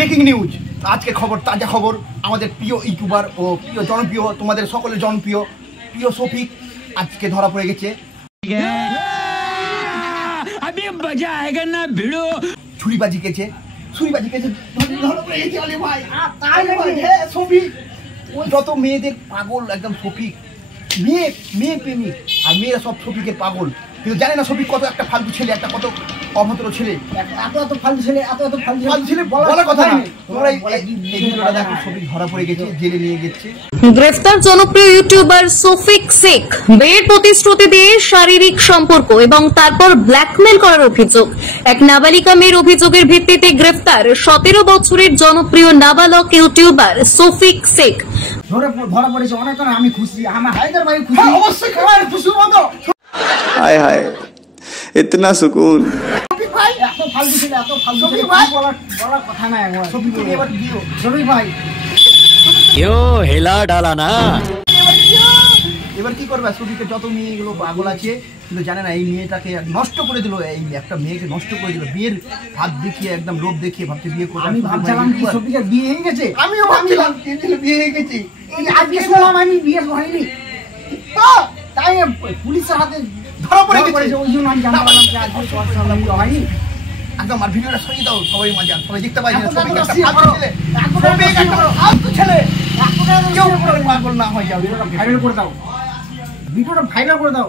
Breaking news, আজকে খবর, তাজা খবর। আমাদের প্রিয় ইউটিউবার ও প্রিয় জনপ্রিয়, তোমাদের সকলের জনপ্রিয় প্রিয় শফিক আজকে ধরা পড়ে গেছে। ছুরিবাজি কেছে ধরা পড়ে গেছে। আরে ভাই, হ্যাঁ শফিক। যত মেয়েদের পাগল একদম শফিক, মেয়ে প্রেমিক, আর মেয়েরা সব শফিকের পাগল। কিন্তু জানে না শফিক কত একটা ফালতু ছেলে, একটা কত অভদ্র ছেলে, এত ফালতু ছেলে বলার কথা না। তোমরা এই ভিডিওটা দেখো, শফিক ধরা পড়ে গেছে, জেলে নিয়ে গেছে। গ্রেফতার জনপ্রিয় ইউটিউবার শফিক শেখ। বিয়ের প্রতিশ্রুতি দিয়ে শারীরিক সম্পর্ক এবং তারপর ব্ল্যাকমেল করার অভিযোগ। এক নাবালিকা মেয়ের অভিযোগের ভিত্তিতে গ্রেফতার 17 বছরের জনপ্রিয় নাবালক ইউটিউবার শফিক শেখ। ধরা পড়েছে অনেক। আমি খুশি, আমার হায়দার ভাই খুশি। অবশ্যই খুশি মতো। हाय हाय इतना सुकून। শফিক ভাই এত ফালতু ছিল, শফিক ভাই বলার কথা না। শফিক তুমি এবার দিও। শফিক ভাই क्यों हिला डाला ना। এবার কি করবে? শফিকের যত মেয়েগুলো পাগল আছে, কিন্তু জানে না এই মেয়েটাকে নষ্ট করে দিল। এই একটা মেয়েকে নষ্ট করে দিল, বিয়ের হাত দেখিয়ে, একদম লোভ দেখিয়ে ভাবতে বিয়ে করবে। আমি ভাবছিলাম কি শফিকের বিয়ে হয়ে গেছে। আমিও ভাবছিলাম বিয়ে হয়ে গেছে। আজকে শুনলাম আমি বিয়ে হয়নি, তাই পুলিশের হাতে ধরা পড়ে গেছে। ওই জন্য আমি জানতে পারলাম যে আজকে তোমার সঙ্গে বিয়ে হয়নি। একদম আর ভিডিওটা সরিয়ে দাও, সবাই মজা, সবাই দেখতে পাই। এতটা শফিক একটা শেয়ার ফালতু করো। ছেলে, এতটা শফিক একটা ফালতু ছেলে। কেউ পাগল না হয়ে যাবে। ভাইরাল করে দাও, ভিডিওটা ভাইরাল করে দাও।